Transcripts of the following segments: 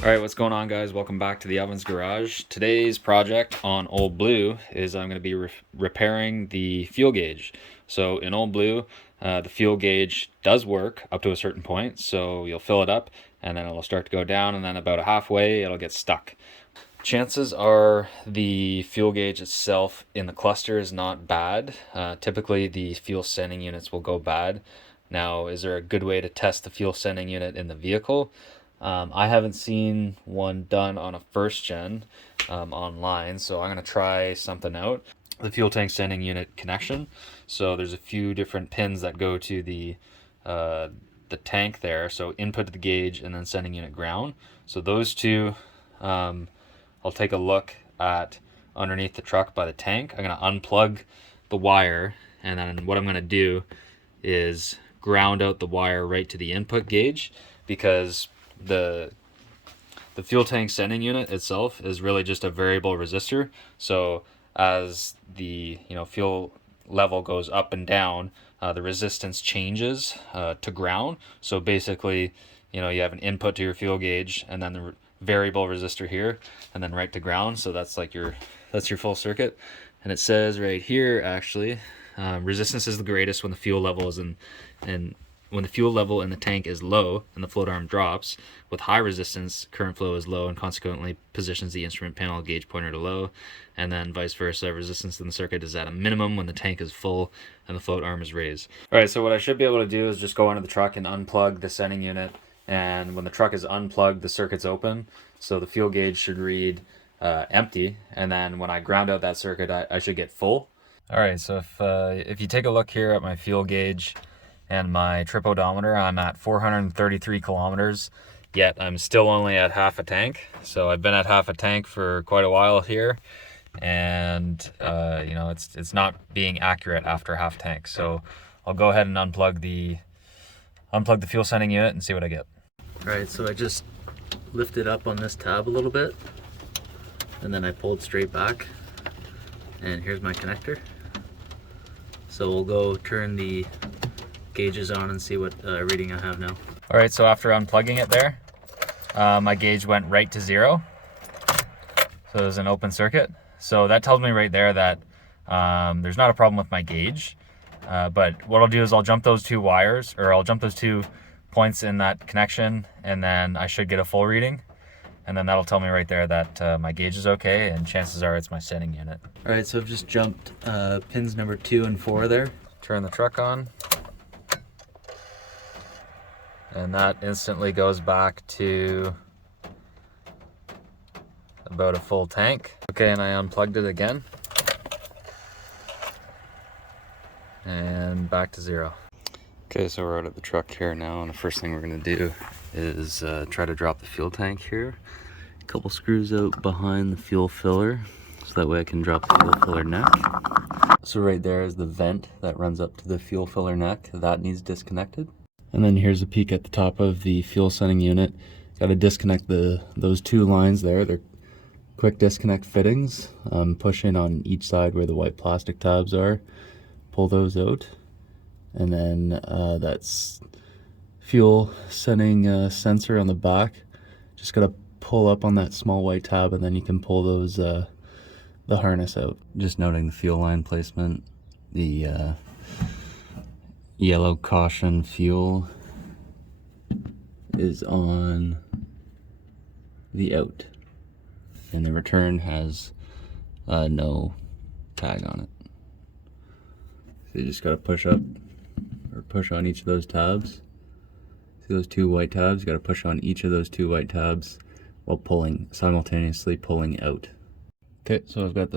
Alright, what's going on, guys? Welcome back to the Ovens Garage. Today's project on Old Blue is I'm going to be repairing the fuel gauge. So in Old Blue, the fuel gauge does work up to a certain point, so you'll fill it up and then it'll start to go down, and then about halfway it'll get stuck. Chances are the fuel gauge itself in the cluster is not bad. Typically the fuel sending units will go bad. Now, is there a good way to test the fuel sending unit in the vehicle? I haven't seen one done on a first gen online, so I'm going to try something out. The fuel tank sending unit connection. So there's a few different pins that go to the tank there. So input to the gauge and then sending unit ground. So those two, I'll take a look at underneath the truck by the tank. I'm going to unplug the wire, and then what I'm going to do is ground out the wire right to the input gauge, because the fuel tank sending unit itself is really just a variable resistor. So as the fuel level goes up and down, the resistance changes to ground. So basically, you have an input to your fuel gauge and then the variable resistor here, and then right to ground. So that's like that's your full circuit. And it says right here, actually, resistance is the greatest when the fuel level is when the fuel level in the tank is low and the float arm drops. With high resistance, current flow is low and consequently positions the instrument panel gauge pointer to low, and then vice versa. Resistance in the circuit is at a minimum when the tank is full and the float arm is raised. All right, so what I should be able to do is just go into the truck and unplug the sending unit, and when the truck is unplugged, the circuit's open, so the fuel gauge should read empty, and then when I ground out that circuit, I should get full. All right, so if you take a look here at my fuel gauge and my trip odometer, I'm at 433 kilometers, yet I'm still only at half a tank. So I've been at half a tank for quite a while here, and it's not being accurate after half tank. So I'll go ahead and unplug the fuel sending unit and see what I get. All right, so I just lifted up on this tab a little bit, and then I pulled straight back, and here's my connector. So we'll go turn the gauges on and see what reading I have now. All right, so after unplugging it there, my gauge went right to 0. So there's an open circuit. So that tells me right there that there's not a problem with my gauge. But what I'll do is I'll jump those two wires, or I'll jump those 2 points in that connection, and then I should get a full reading. And then that'll tell me right there that my gauge is okay, and chances are it's my sending unit. All right, so I've just jumped pins number 2 and 4 there. Turn the truck on. And that instantly goes back to about a full tank. Okay, and I unplugged it again. And back to 0. Okay, so we're out at the truck here now, and the first thing we're gonna do is try to drop the fuel tank here. A couple screws out behind the fuel filler, so that way I can drop the fuel filler neck. So right there is the vent that runs up to the fuel filler neck. That needs disconnected. And then here's a peek at the top of the fuel sending unit. Got to disconnect those 2 lines there. They're quick disconnect fittings. Push in on each side where the white plastic tabs are. Pull those out. And then that's fuel sending sensor on the back. Just got to pull up on that small white tab, and then you can pull those the harness out. Just noting the fuel line placement. The yellow caution fuel is on the out, and the return has no tag on it. So you just got to push up or push on each of those tabs. See those 2 white tabs? You got to push on each of those 2 white tabs while simultaneously pulling out. Okay, so I've got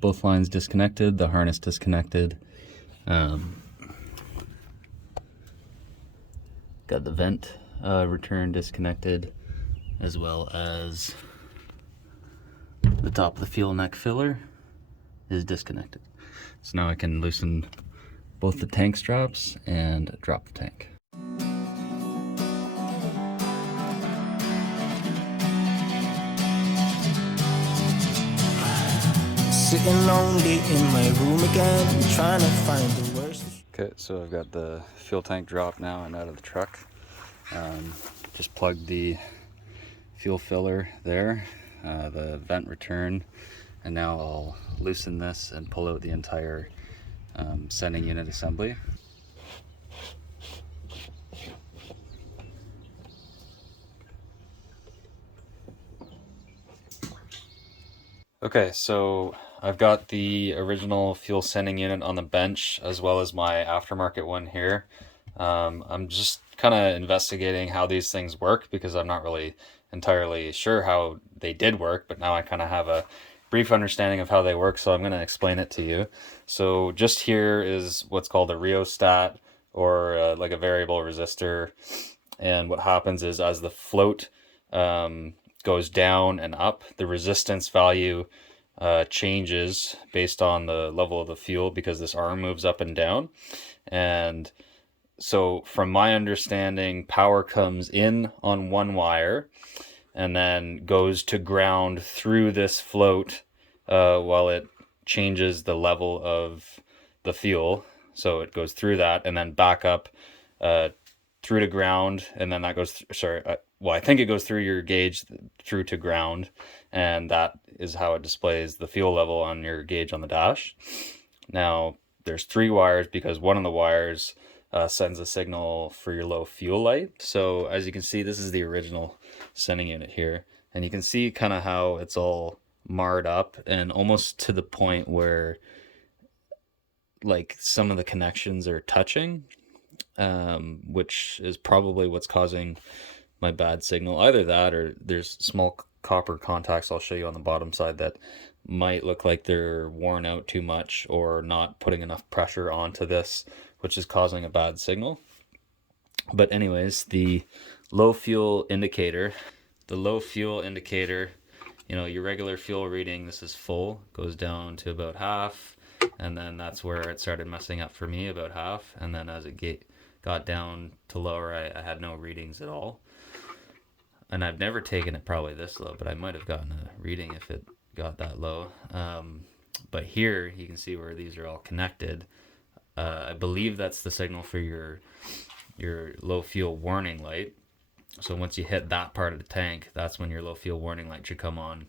both lines disconnected, the harness disconnected. Got the vent return disconnected, as well as the top of the fuel neck filler is disconnected. So now I can loosen both the tank straps and drop the tank. Sitting lonely in my room again, trying to find the worst. Okay, so I've got the fuel tank dropped now and out of the truck. Just plugged the fuel filler there, the vent return, and now I'll loosen this and pull out the entire sending unit assembly. Okay, so I've got the original fuel sending unit on the bench as well as my aftermarket one here. I'm just kind of investigating how these things work because I'm not really entirely sure how they did work, but now I kind of have a brief understanding of how they work, so I'm going to explain it to you. So just here is what's called a rheostat, or like a variable resistor, and what happens is as the float goes down and up, the resistance value changes based on the level of the fuel because this arm moves up and down. And so from my understanding, power comes in on one wire and then goes to ground through this float while it changes the level of the fuel. So it goes through that and then back up through to ground, and then that goes I think it goes through your gauge through to ground, and that is how it displays the fuel level on your gauge on the dash. Now there's 3 wires because one of the wires sends a signal for your low fuel light. So as you can see, this is the original sending unit here, and you can see kind of how it's all marred up and almost to the point where like some of the connections are touching, which is probably what's causing my bad signal. Either that or there's small copper contacts I'll show you on the bottom side that might look like they're worn out too much or not putting enough pressure onto this, which is causing a bad signal. But anyways, the low fuel indicator, you know, your regular fuel reading, this is full, goes down to about half, and then that's where it started messing up for me, about half, and then as it got down to lower, I had no readings at all. And I've never taken it probably this low, but I might have gotten a reading if it got that low. But here you can see where these are all connected. I believe that's the signal for your low fuel warning light. So once you hit that part of the tank, that's when your low fuel warning light should come on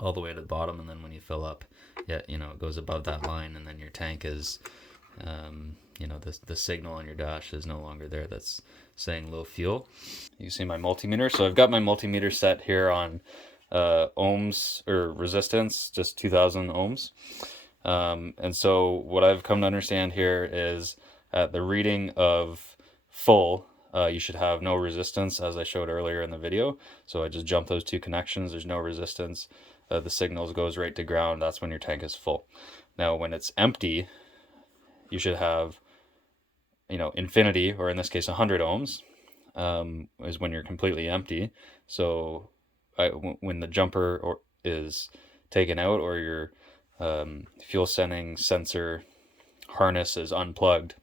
all the way to the bottom. And then when you fill up, it goes above that line, and then your tank is, the signal on your dash is no longer there. That's saying low fuel. You see my multimeter. So I've got my multimeter set here on ohms or resistance, just 2000 ohms. And so what I've come to understand here is at the reading of full, you should have no resistance, as I showed earlier in the video. So I just jump those 2 connections. There's no resistance. The signal goes right to ground. That's when your tank is full. Now, when it's empty, you should have, infinity, or in this case, 100 ohms, is when you're completely empty. So when the jumper is taken out, or your fuel sending sensor harness is unplugged,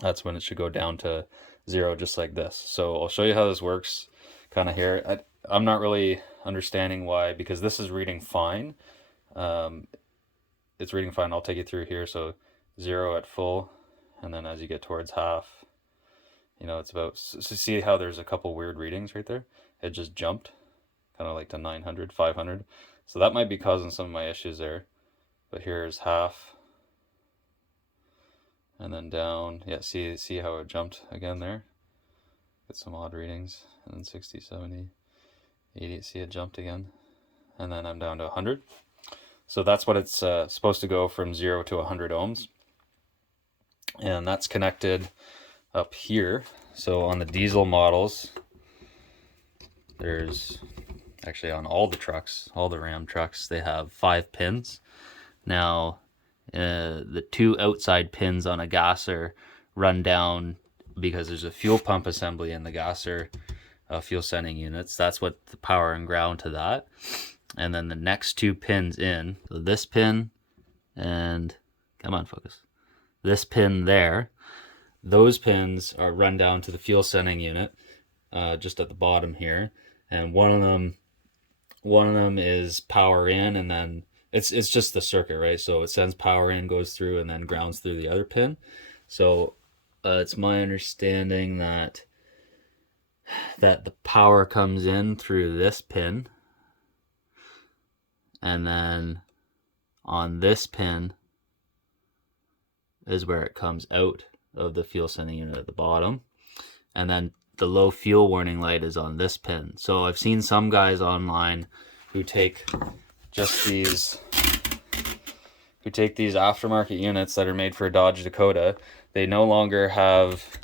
that's when it should go down to 0, just like this. So I'll show you how this works kind of here. I'm not really understanding why, because this is reading fine. It's reading fine. I'll take you through here. So 0 at full, and then as you get towards half, it's about, so see how there's a couple weird readings right there? It just jumped kind of like to 900, 500. So that might be causing some of my issues there. But here's half, and then down. Yeah, see how it jumped again there? Get some odd readings. And then 60, 70, 80, see it jumped again. And then I'm down to 100. So that's what it's supposed to go from 0 to 100 ohms. And that's connected up here. So on the diesel models, there's actually on all the trucks, all the Ram trucks, they have 5 pins. Now, the 2 outside pins on a gasser run down because there's a fuel pump assembly in the gasser fuel sending units. That's what the power and ground to that. And then the next 2 pins in, so this pin and, come on, focus, this pin there, those pins are run down to the fuel sending unit, just at the bottom here. And one of them is power in, and then it's just the circuit, right? So it sends power in, goes through, and then grounds through the other pin. So it's my understanding that that the power comes in through this pin, and then on this pin is where it comes out of the fuel sending unit at the bottom, and then the low fuel warning light is on this pin. So I've seen some guys online who take just these aftermarket units that are made for a Dodge Dakota. They no longer have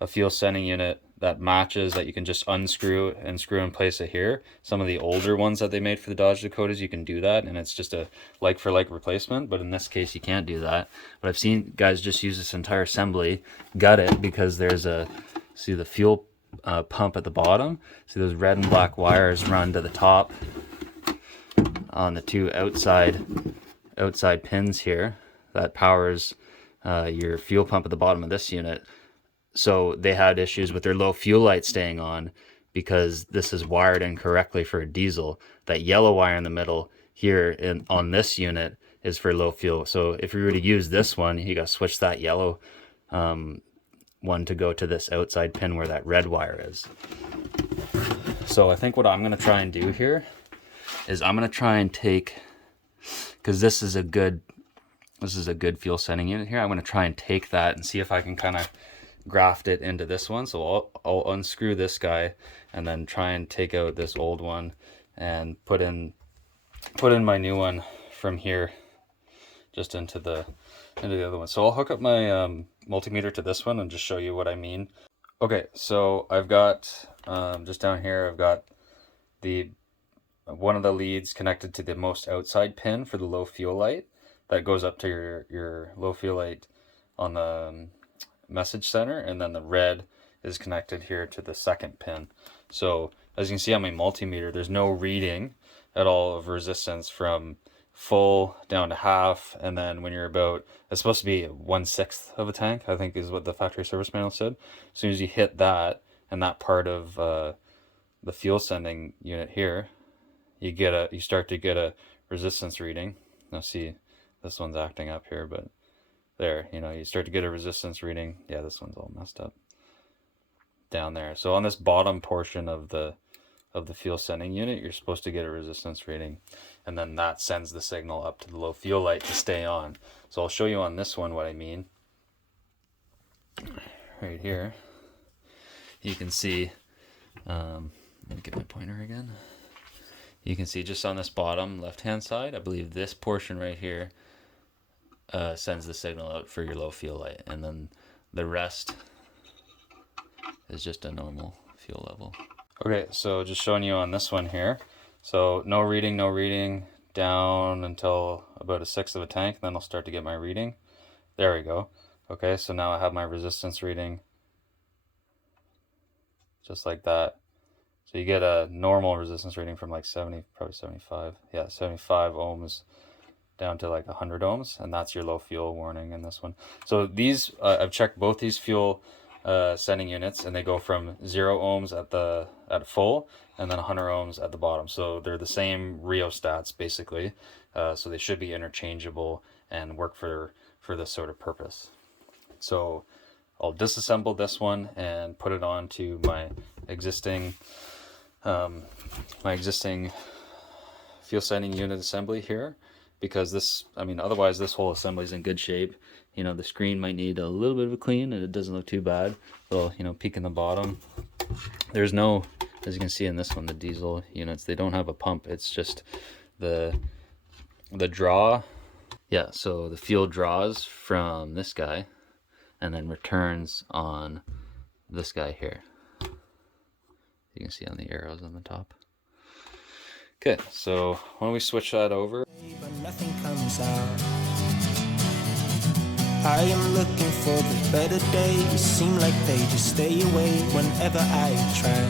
a fuel sending unit that matches, that you can just unscrew and screw in place it here. Some of the older ones that they made for the Dodge Dakotas, you can do that, and it's just a like for like replacement. But in this case, you can't do that. But I've seen guys just use this entire assembly, gut it, because there's see the fuel pump at the bottom. See those red and black wires run to the top on the two outside pins here that powers your fuel pump at the bottom of this unit. So they had issues with their low fuel light staying on because this is wired incorrectly for a diesel. That yellow wire in the middle here on this unit is for low fuel. So if you were to use this one, you got to switch that yellow one to go to this outside pin where that red wire is. So I think what I'm going to try and do here is I'm going to try and take, because this is a good fuel sending unit here, I'm going to try and take that and see if I can kind of graft it into this one. So I'll unscrew this guy and then try and take out this old one and put in my new one from here just into the other one. So I'll hook up my multimeter to this one and just show you what I mean. Okay, so I've got just down here, I've got one of the leads connected to the most outside pin for the low fuel light that goes up to your low fuel light on the message center, and then the red is connected here to the second pin. So as you can see on my multimeter, there's no reading at all of resistance from full down to half, and then when you're about, it's supposed to be 1/6 of a tank, I think is what the factory service manual said. As soon as you hit that and that part of the fuel sending unit here, you start to get a resistance reading. Now see, this one's acting up here, but there, you start to get a resistance reading. Yeah, this one's all messed up down there. So on this bottom portion of the fuel sending unit, you're supposed to get a resistance reading, and then that sends the signal up to the low fuel light to stay on. So I'll show you on this one what I mean. Right here, you can see, let me get my pointer again. You can see just on this bottom left hand side, I believe this portion right here sends the signal out for your low fuel light, and then the rest is just a normal fuel level. Okay, so just showing you on this one here. So no reading down until about 1/6 of a tank, then I'll start to get my reading. There we go. Okay, so now I have my resistance reading just like that. So you get a normal resistance reading from like 70, probably 75. Yeah, 75 ohms down to like 100 ohms, and that's your low fuel warning in this one. So these, I've checked both these fuel sending units, and they go from 0 ohms at full, and then 100 ohms at the bottom. So they're the same rheostats basically. So they should be interchangeable and work for this sort of purpose. So I'll disassemble this one and put it onto my existing fuel sending unit assembly here, because this, otherwise this whole assembly is in good shape. The screen might need a little bit of a clean, and it doesn't look too bad. Well, peek in the bottom. There's no, as you can see in this one, the diesel units, they don't have a pump. It's just the draw. Yeah, so the fuel draws from this guy and then returns on this guy here. You can see on the arrows on the top. Okay, so why don't we switch that over? But nothing comes out. I am looking for the better days. Seem like they just stay away whenever I try.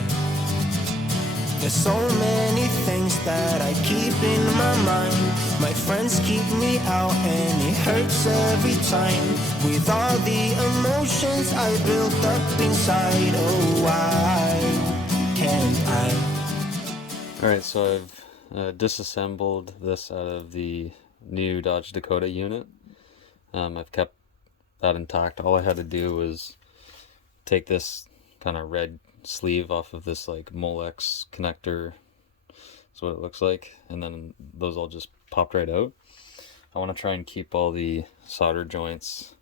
There's so many things that I keep in my mind. My friends keep me out and it hurts every time. With all the emotions I built up inside, oh why can't I? Alright, so I've disassembled this out of the new Dodge Dakota unit. I've kept that intact. All I had to do was take this kind of red sleeve off of this like Molex connector. That's what it looks like, and then those all just popped right out. I want to try and keep all the solder joints,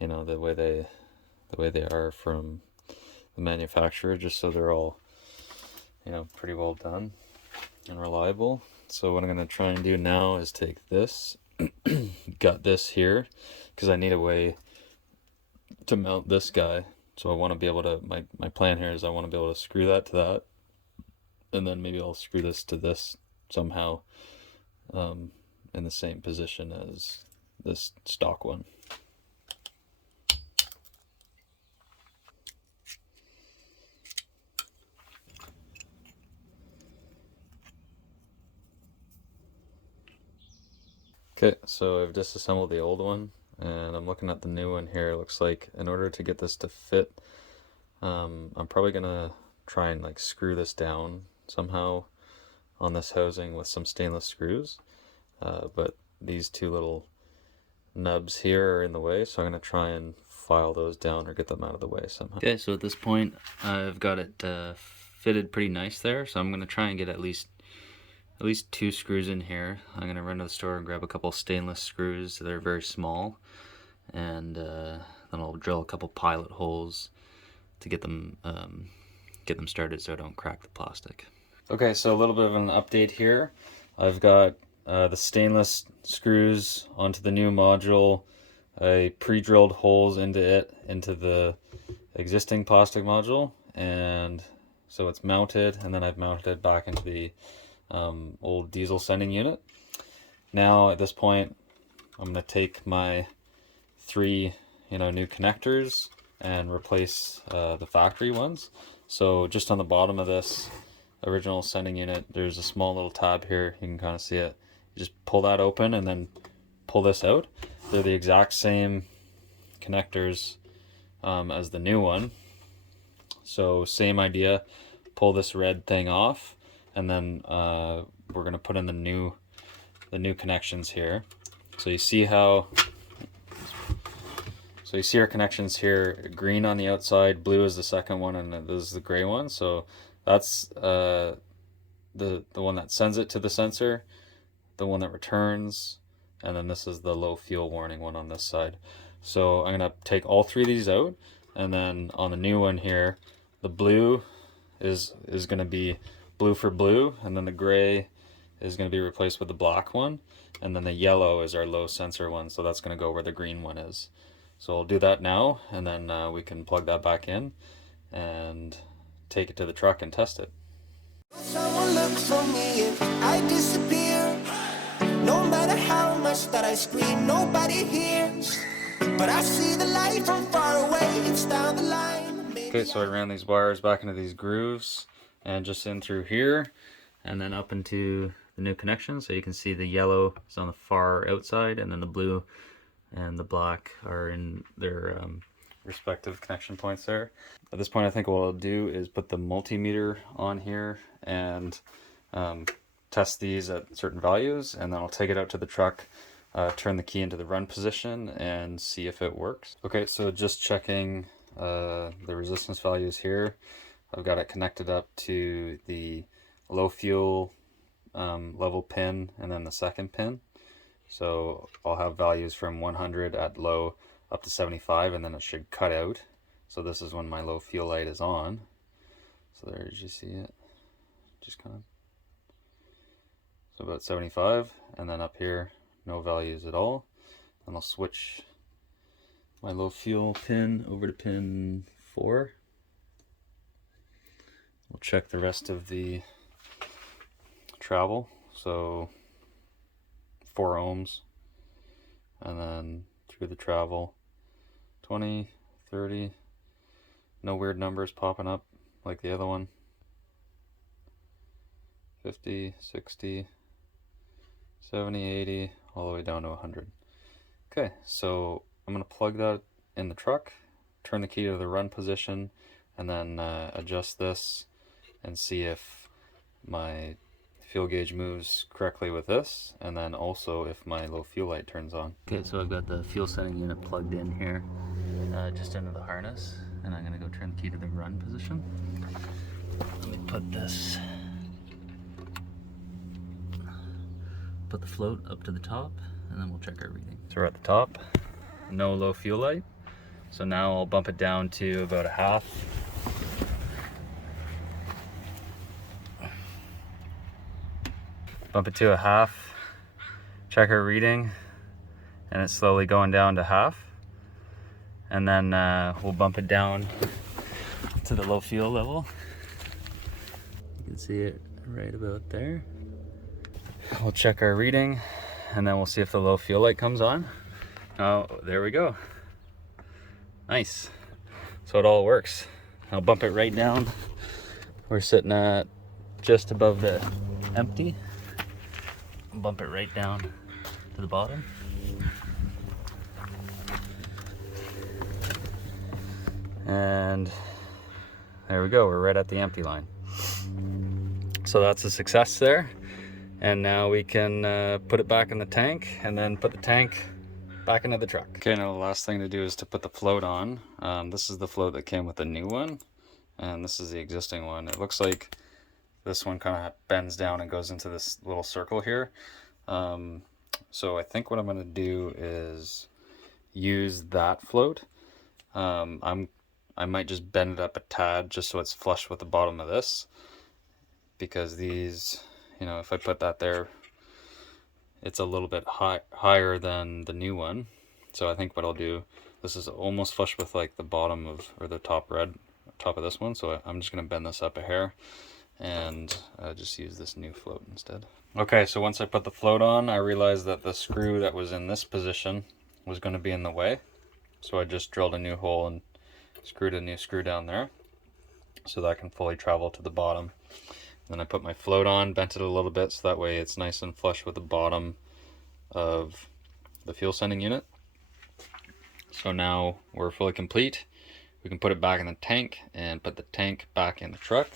you know, the way they are from the manufacturer, just so they're all, you know, pretty well done and reliable. So what I'm going to try and do now is take this, got this here, because I need a way to mount this guy. So I want to be able to, my plan here is I want to be able to screw that to that, and then maybe I'll screw this to this somehow in the same position as this stock one. Okay, so I've disassembled the old one and I'm looking at the new one here. It looks like in order to get this to fit, I'm probably gonna try and like screw this down somehow on this housing with some stainless screws, but these two little nubs here are in the way, so I'm gonna try and file those down or get them out of the way somehow. Okay, so at this point I've got it fitted pretty nice there, so I'm gonna try and get at least 2 screws in here. I'm gonna run to the store and grab a couple stainless screws. They're very small, and then I'll drill a couple pilot holes to get them started so I don't crack the plastic. Okay, so a little bit of an update here. I've got the stainless screws onto the new module. I pre-drilled holes into the existing plastic module, and so it's mounted, and then I've mounted it back into the old diesel sending unit. Now at this point I'm going to take my 3 new connectors and replace the factory ones. So just on the bottom of this original sending unit there's a small little tab here, you can kind of see it. You just pull that open and then pull this out. They're the exact same connectors as the new one, so same idea. Pull this red thing off, and then we're gonna put in the new connections here. So you see our connections here, green on the outside, blue is the second one, and this is the gray one. So that's the one that sends it to the sensor, the one that returns, and then this is the low fuel warning one on this side. So I'm gonna take all 3 of these out, and then on the new one here, the blue is gonna be blue for blue, and then the gray is going to be replaced with the black one, and then the yellow is our low sensor one, so that's going to go where the green one is. So I'll do that now, and then we can plug that back in and take it to the truck and test it. Someone look for me if I disappear. No matter how much that I scream, nobody hears. But I see the light from far away, it's down the line. Okay, so I ran these wires back into these grooves and just in through here and then up into the new connection. So you can see the yellow is on the far outside, and then the blue and the black are in their respective connection points there. At this point I think what I'll do is put the multimeter on here and test these at certain values, and then I'll take it out to the truck, turn the key into the run position and see if it works. Okay, so just checking the resistance values here. I've got it connected up to the low fuel level pin and then the second pin. So I'll have values from 100 at low up to 75, and then it should cut out. So this is when my low fuel light is on. So there, did you see it? Just kind of, so about 75, and then up here no values at all. And I'll switch my low fuel pin over to pin 4. We'll check the rest of the travel. So 4 ohms, and then through the travel 20, 30, no weird numbers popping up like the other one. 50, 60, 70, 80, all the way down to 100. Okay, so I'm going to plug that in the truck, turn the key to the run position, and then adjust this and see if my fuel gauge moves correctly with this, and then also if my low fuel light turns on. Okay, so I've got the fuel setting unit plugged in here, just into the harness, and I'm gonna go turn the key to the run position. Let me put the float up to the top, and then we'll check our reading. So we're at the top, no low fuel light. So now I'll bump it down to about a half. Bump it to a half, check our reading, and it's slowly going down to half. And then we'll bump it down to the low fuel level. You can see it right about there. We'll check our reading, and then we'll see if the low fuel light comes on. Oh, there we go. Nice. So it all works. I'll bump it right down. We're sitting at just above the empty. Bump it right down to the bottom. And there we go, we're right at the empty line. So that's a success there. And now we can put it back in the tank and then put the tank back into the truck. Okay, now the last thing to do is to put the float on. This is the float that came with the new one, and this is the existing one. It looks like this one kind of bends down and goes into this little circle here. So I think what I'm going to do is use that float. I might just bend it up a tad just so it's flush with the bottom of this, because these, you know, if I put that there, it's a little bit higher than the new one. So I think what I'll do, this is almost flush with like the bottom of, or the top of this one. So I'm just going to bend this up a hair and just use this new float instead. Okay, so once I put the float on, I realized that the screw that was in this position was going to be in the way. So I just drilled a new hole and screwed a new screw down there so that I can fully travel to the bottom. Then I put my float on, bent it a little bit so that way it's nice and flush with the bottom of the fuel sending unit. So now we're fully complete. We can put it back in the tank and put the tank back in the truck.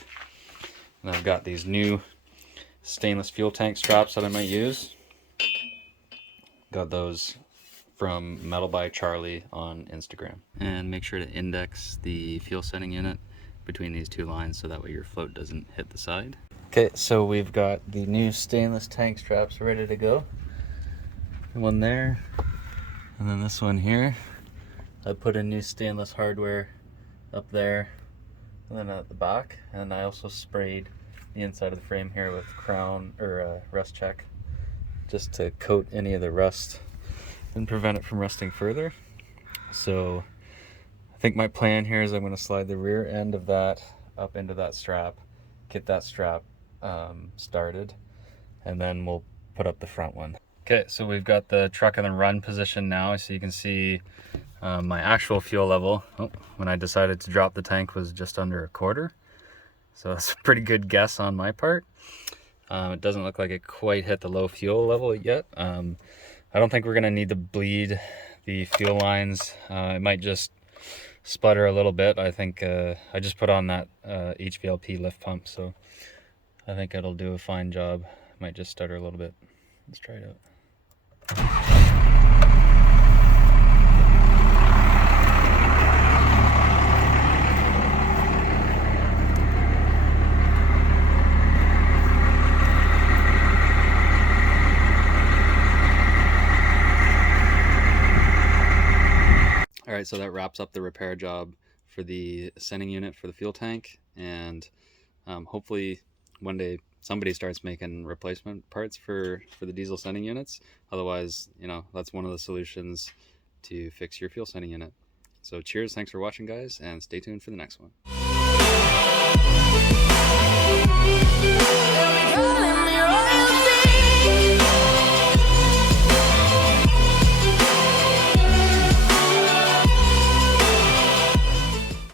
And I've got these new stainless fuel tank straps that I might use. Got those from Metal by Charlie on Instagram. And make sure to index the fuel sending unit between these two lines so that way your float doesn't hit the side. Okay, so we've got the new stainless tank straps ready to go. One there, and then this one here. I put a new stainless hardware up there, and then at the back, and I also sprayed the inside of the frame here with Crown or Rust Check, just to coat any of the rust and prevent it from rusting further. So I think my plan here is I'm going to slide the rear end of that up into that strap, get that strap started, and then we'll put up the front one. Okay, so we've got the truck in the run position now, so you can see my actual fuel level when I decided to drop the tank was just under a quarter. So that's a pretty good guess on my part. It doesn't look like it quite hit the low fuel level yet. I don't think we're going to need to bleed the fuel lines. It might just sputter a little bit. I think I just put on that HVLP lift pump, so I think it'll do a fine job. Might just stutter a little bit. Let's try it out. All right, so that wraps up the repair job for the sending unit for the fuel tank, and hopefully one day somebody starts making replacement parts for the diesel sending units. Otherwise, you know, that's one of the solutions to fix your fuel sending unit. So cheers, thanks for watching guys, and stay tuned for the next one.